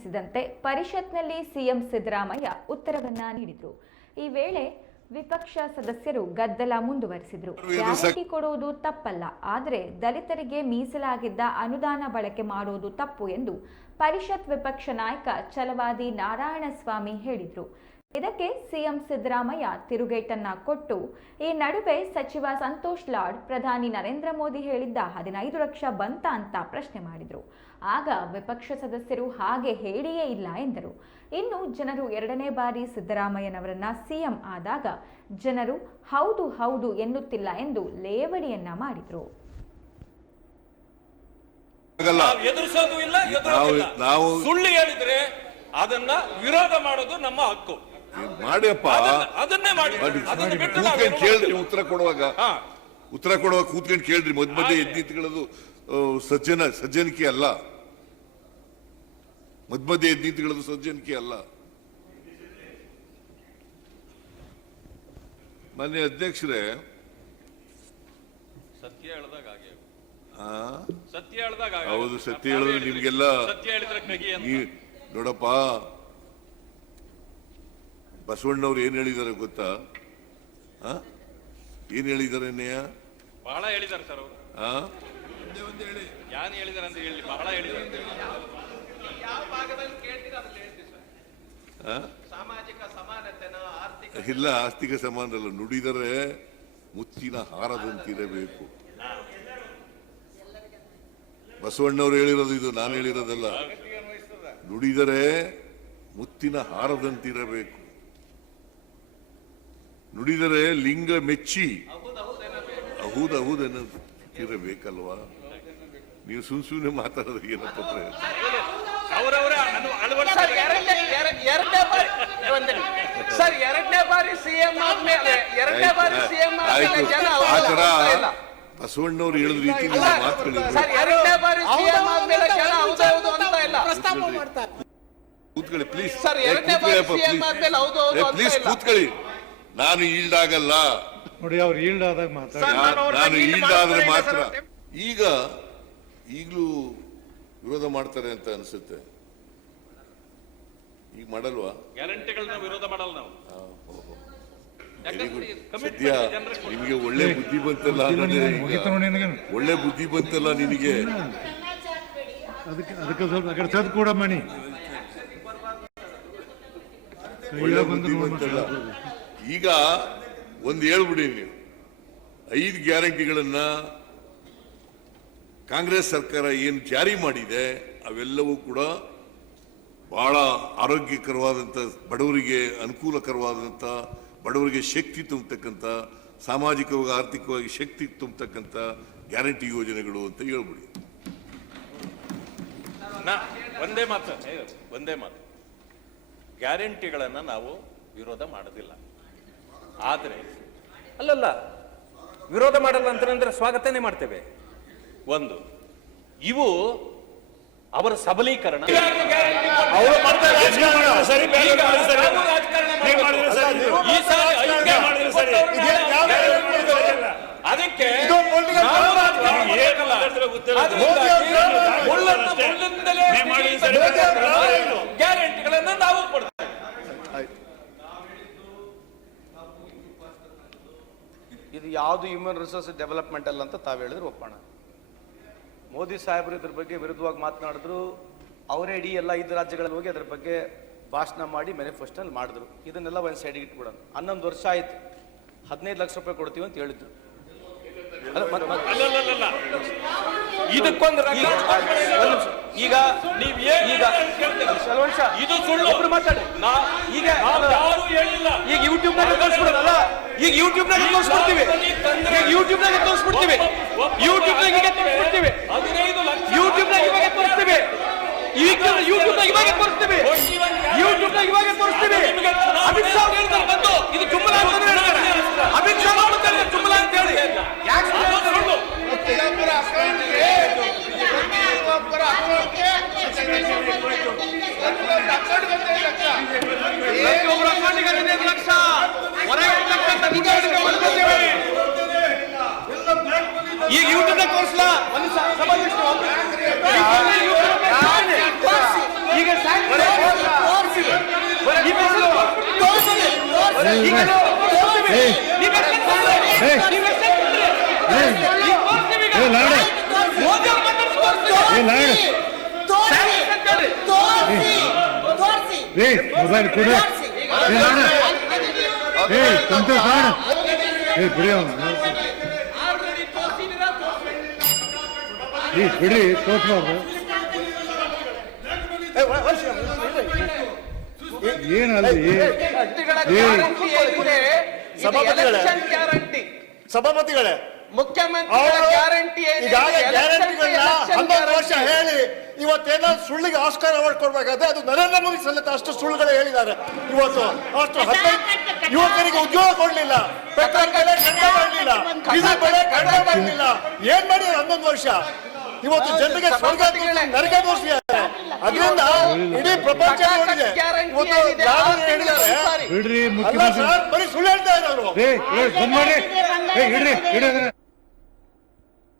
ಸಂಬಂಧಿಸಿದಂತೆ ಪರಿಷತ್ನಲ್ಲಿ ಸಿಎಂ ಸಿದ್ದರಾಮಯ್ಯ ಉತ್ತರವನ್ನ ನೀಡಿದರು. ಈ ವೇಳೆ ವಿಪಕ್ಷ ಸದಸ್ಯರು ಗದ್ದಲ ಮುಂದುವರೆಸಿದ್ರು. ಗ್ಯಾರಂಟಿ ಕೊಡುವುದು ತಪ್ಪಲ್ಲ. ಆದರೆ ದಲಿತರಿಗೆ ಮೀಸಲಾಗಿದ್ದ ಅನುದಾನ ಬಳಕೆ ಮಾಡುವುದು ತಪ್ಪು ಎಂದು ಪರಿಷತ್ ವಿಪಕ್ಷ ನಾಯಕ ಛಲವಾದಿ ನಾರಾಯಣಸ್ವಾಮಿ ಹೇಳಿದ್ರು. ಇದಕ್ಕೆ ಸಿಎಂ ಸಿದ್ದರಾಮಯ್ಯ ತಿರುಗೇಟನ್ನ ಕೊಟ್ಟು ಈ ನಡುವೆ ಸಚಿವ ಸಂತೋಷ್ ಲಾಡ್ ಪ್ರಧಾನಿ ನರೇಂದ್ರ ಮೋದಿ ಹೇಳಿದ್ದ ಹದಿನೈದು ಲಕ್ಷ ಬಂತ ಅಂತ ಪ್ರಶ್ನೆ ಮಾಡಿದ್ರು. ಆಗ ವಿಪಕ್ಷ ಸದಸ್ಯರು ಹಾಗೆ ಹೇಳಿಯೇ ಇಲ್ಲ ಎಂದರು. ಇನ್ನು ಜನರು ಎರಡನೇ ಬಾರಿ ಸಿದ್ದರಾಮಯ್ಯನವರನ್ನ ಸಿಎಂ ಆದಾಗ ಜನರು ಹೌದು ಹೌದು ಎನ್ನುತ್ತಿಲ್ಲ ಎಂದು ಲೇವಡಿಯನ್ನ ಮಾಡಿದ್ರು. ನಾವು ಎದುರಿಸೋದು ಇಲ್ಲ ನಾವು- ನಾವು- ಸುಳ್ಳು ಹೇಳಿದ್ರೆ ಅದನ್ನ ವಿರೋಧ ಮಾಡೋದು ನಮ್ಮ ಹಕ್ಕು. ಮಾಡಿಯಪ್ಪ? ಅದನ್ನ- ಮಾಡಿ. ಮಾಡಿ. ಅದನ್ನ ಬಿಟ್ಟು ಕೂತ್ಕೊಂಡು ನಾವೇನು ಕೇಳ್ರಿ ಉತ್ತರ ಕೊಡುವಾಗ. ಉತ್ತರ ಕೊಡುವಾಗ ಕೂತ್ಕೊಂಡು ಕೇಳ್ರಿ. ಮಧ್ಯ ಮಧ್ಯೆ ಎದ್ದಿತ್ತುಗಳದು ಸಜ್ಜನ ಸಜ್ಜನಿಕೆ ಅಲ್ಲ. ಮಧ್ಯ ಮಧ್ಯೆ ಎದ್ದಿತ್ತುಗಳದು ಸಜ್ಜನಿಕೆ ಅಲ್ಲ. ಮಾನ್ಯ ಅಧ್ಯಕ್ಷರೇ. ಸತ್ಯ ಹೇಳ್ದಾಗ ಸತ್ಯ ಹೇಳ್ದಾಗ. ಹೌದು, ಸತ್ಯ ಹೇಳಿದ್ರೆ. ನಿಮ್ಗೆಲ್ಲ ಸತ್ಯ ಹೇಳಿದ್ರೆ ನೋಡಪ್ಪ ಬಸವಣ್ಣವ್ರು ಏನ್ ಹೇಳಿದ್ದಾರೆ ಗೊತ್ತಾ? ಆ? ಏನ್ ಹೇಳಿದ್ದಾರೆ ನೇಯ ಬಹಳ ಹೇಳಿದ್ದಾರೆ ಸರ್ ಅವರು. ಹೇಳಿದಾರೆ ಅಂತ ಹೇಳಿ ಬಹಳ ಹೇಳಿದ್ದಾರೆ. ಆ? ಇಲ್ಲ ಆಸ್ತಿಕ ಸಮಾನರಲ್ಲ ನುಡಿದರೆ ಮುತ್ತಿನ ಹಾರದಂತಿರಬೇಕು. ಬಸವಣ್ಣವ್ರು ಹೇಳಿರೋದು ಇದು ನಾನು ಹೇಳಿರೋದಲ್ಲ. ನುಡಿದರೆ ಮುತ್ತಿನ ಹಾರದಂತಿರಬೇಕು. ನುಡಿದರೆ ಲಿಂಗ ಮೆಚ್ಚಿ. ಹೌದ ಹೌದ ಇರಬೇಕಲ್ವಾ ನೀವು ಸುಮ್ ಸುಮ್ಮನೆ ಮಾತಾಡೋದು ಏನಪ್ಪ ಸರ್ ಎರಡನೇ ಎರ- ಎರಡನೇ ಬಾರಿ. ಸಿಎಂ ಆದ್ಮೇಲೆ ಎರಡನೇ ಬಾರಿ ಸಿಎಂ ಆದ್ಮೇಲೆ ಜನ ಬಸವಣ್ಣವ್ರು ಹೇಳಿದ ರೀತಿ ಎರಡನೇ ಬಾರಿ ಸಿಎಂ ಆದ್ಮೇಲೆ ಜನ ಹೌದು ಹೌದು ಅಂತ ಇಲ್ಲ. ಪ್ರಸ್ತಾಪ ಮಾಡ್ತಾರೆ. ಕೂತ್ಕೊಳ್ಳಿ ಪ್ಲೀಸ್ ಸರ್, ಎರಡನೇ ಬಾರಿ ಆದ್ಮೇಲೆ ಹೌದು ಹೌದು ಅಂತ ಪ್ಲೀಸ್. ಕೂತ್ಕೊಳ್ಳಿ. ನಾನು ಈಲ್ಡ್ ಆಗಲ್ಲ ನೋಡಿ ಅವ್ರು ಈಲ್ಡ್ ಆದಾಗ ಮಾತಾಡಿ ನಾನು ಈಲ್ಡ್ ಆದ್ರೆ ಮಾತ್ರ. ಈಗ ಈಗಲೂ ವಿರೋಧ ಮಾಡ್ತಾರೆ ಅಂತ ಅನ್ಸುತ್ತೆ. ಈಗ ಮಾಡಲ್ವಾ? ಗ್ಯಾರಂಟಿಗಳನ್ನ ವಿರೋಧ ಮಾಡಲ್ಲ ನಾವು. ಸದ್ಯ ನಿಮಗೆ ಒಳ್ಳೆ ಬುದ್ಧಿ ಬಂತಲ್ಲ ಒಳ್ಳೆ ಬುದ್ಧಿ ಬಂತಲ್ಲ ನಿನಗೆ. ಅದಕ್ಕೆ ಅದಕ್ಕೆ ಸ್ವಲ್ಪ ಆ ಕಡೆ ತೆಗೆದು ಕೂಡ ಮಣಿ. ಒಳ್ಳೆ ಬುದ್ಧಿ ಬಂತಲ್ಲ. ಈಗ ಒಂದು ಹೇಳ್ಬಿಡಿ ನೀವು. ಐದು ಗ್ಯಾರಂಟಿಗಳನ್ನ ಕಾಂಗ್ರೆಸ್ ಸರ್ಕಾರ ಏನು ಜಾರಿ ಮಾಡಿದೆ, ಅವೆಲ್ಲವೂ ಕೂಡ ಬಹಳ ಆರೋಗ್ಯಕರವಾದಂಥ, ಬಡವರಿಗೆ ಅನುಕೂಲಕರವಾದಂಥ, ಬಡವರಿಗೆ ಶಕ್ತಿ ತುಂಬತಕ್ಕಂಥ, ಸಾಮಾಜಿಕವಾಗಿ, ಆರ್ಥಿಕವಾಗಿ ಶಕ್ತಿ ತುಂಬತಕ್ಕಂಥ ಗ್ಯಾರಂಟಿ ಯೋಜನೆಗಳು ಅಂತ ಹೇಳ್ಬಿಡಿ. ಒಂದೇ ಮಾತು ಒಂದೇ ಮಾತು. ಗ್ಯಾರಂಟಿಗಳನ್ನು ನಾವು ವಿರೋಧ ಮಾಡೋದಿಲ್ಲ. ಆದ್ರೆ ಅಲ್ಲಲ್ಲ ವಿರೋಧ ಮಾಡಲ್ಲ ಅಂತಂದ್ರೆ ಸ್ವಾಗತನೇ ಮಾಡ್ತೇವೆ. ಒಂದು ಇವು ಅವರ ಸಬಲೀಕರಣ. ಅವರು ಮಾಡ್ತಾರೆ ರಾಜಕಾರಣ. ಈಗ ನಾವು ರಾಜಕಾರಣ ಮಾಡ್ಬೇಕು. ಈ ಸಾರಿ ಐದು ಗ್ಯಾರಂಟಿ ಕೊಟ್ಟವ್ರನ್ನ ಅದಕ್ಕೆ ನಾವು ರಾಜಕಾರಣ ಮಾಡ್ಬೇಕಲ್ಲ. ಅದರಿಂದಾಗಿ ಮುಳ್ಳನ್ನು ಮುಳ್ಳಿಂದಲೇ ಬಿಗಿತಕ್ಕಂಥ ಗ್ಯಾರಂಟಿಗಳನ್ನ ನಾವು ಕೊಡ್ತೇವೆ ಇದು ಯಾವುದು ಹ್ಯೂಮನ್ ರಿಸೋರ್ಸ್ ಡೆವಲಪ್ಮೆಂಟ್ ಅಲ್ಲ ಅಂತ ತಾವು ಹೇಳಿದ್ರು ಒಪ್ಪೋಣ. ಮೋದಿ ಸಾಹೇಬರು ಇದ್ರ ಬಗ್ಗೆ ವಿರುದ್ಧವಾಗಿ ಮಾತನಾಡಿದ್ರು. ಅವರೇ ಇಡೀ ಎಲ್ಲ ಐದು ರಾಜ್ಯಗಳಲ್ಲಿ ಹೋಗಿ ಅದ್ರ ಬಗ್ಗೆ ಭಾಷಣ ಮಾಡಿ ಮ್ಯಾನಿಫೆಸ್ಟೋನಲ್ಲಿ ಮಾಡಿದ್ರು. ಇದನ್ನೆಲ್ಲ ಒಂದು ಸೈಡಿಗೆ ಇಟ್ಬಿಡೋಣ. ಹನ್ನೊಂದು ವರ್ಷ ಆಯ್ತು. ಹದಿನೈದು ಲಕ್ಷ ರೂಪಾಯಿ ಕೊಡ್ತೀವಿ ಅಂತ ಹೇಳಿದ್ರು. ಇದಕ್ಕೊಂದು ಈಗ ನೀವ್ ಈಗ. ಇದು ಸುಳ್ಳು. ಒಬ್ರು ಮಾತಾಡಿ. ನಾ ಈಗ ಯಾರು ಹೇಳಿಲ್ಲ. ಈಗ ಯೂಟ್ಯೂಬ್ನಲ್ಲಿ ತೋರಿಸ್ಬಿಡೋದಲ್ಲ. ಈಗ ಯೂಟ್ಯೂಬ್ ನಾಗ ತೋರಿಸ್ಬಿಡ್ತೀವಿ. ಈಗ ಯೂಟ್ಯೂಬ್ನಲ್ಲಿ ತೋರಿಸ್ಬಿಡ್ತೀವಿ. ಮೊಬೈಲ್ ಕೊಡು ಏ ಲಾಡ ಏ ಬಿಡಿ ಅವ್ನು ಏ ಬಿಡಿ ತೋರ್ಸ್ಬಾರ್ದು ಗ್ಯಾರಂಟಿ ಸಭಾಪತಿಗಳೇ. ಎಲೆಕ್ಷನ್ ಗ್ಯಾರಂಟಿ ಸಭಾಪತಿಗಳೇ? ಮುಖ್ಯಮಂತ್ರಿಗಳ ಅವರು ಗ್ಯಾರಂಟಿ ಹನ್ನೊಂದು ವರ್ಷ ಹೇಳಿ ಇವತ್ತೇನ ಸುಳ್ಳಿಗೆ ಆಸ್ಕಾರ ಅವಾರ್ಡ್ ಕೊಡ್ಬೇಕಾದ್ರೆ ಅದು ನರೇಂದ್ರ ಮೋದಿ ಸಲ್ಲತ್ತ ಅಷ್ಟು ಸುಳ್ಳುಗಳು ಹೇಳಿದ್ದಾರೆ. ಇವತ್ತು ಅಷ್ಟು ಹದಿನೈದು ಯುವಕರಿಗೆ ಉದ್ಯೋಗ ಕೊಡ್ಲಿಲ್ಲ ಪೆಟ್ರೋಲ್ ಬೆಲೆ ಕಡಿಮೆ ಮಾಡಲಿಲ್ಲ ಡೀಸೆಲ್ ಬೆಲೆ ಕಡಿಮೆ ಮಾಡಲಿಲ್ಲ. ಏನ್ ಮಾಡಿದ್ರು ಹನ್ನೊಂದು ವರ್ಷ? ಇವತ್ತು ಜನರಿಗೆ ಸ್ವರ್ಗ ನರಿಗೆ ನರಕ ತೋರಿಸಿದ್ದಾರೆ. ಅದರಿಂದ ಇಡೀ ಪ್ರಪಂಚ ನೋಡಿದೆ. ಇವತ್ತು ಯಾರು ಹೇಳಿದ್ದಾರೆ? ಬಿಡ್ರಿ ಅಲ್ಲ ಮುಖ್ಯಮಂತ್ರಿ. ಸರ್ ಬರೀ ಸುಳ್ಳು ಹೇಳ್ತಾ ಇದ್ದಾರೆ ಅವರು ಏ ಏ ಇಡ್ರಿ ಇಡ್ರಿ.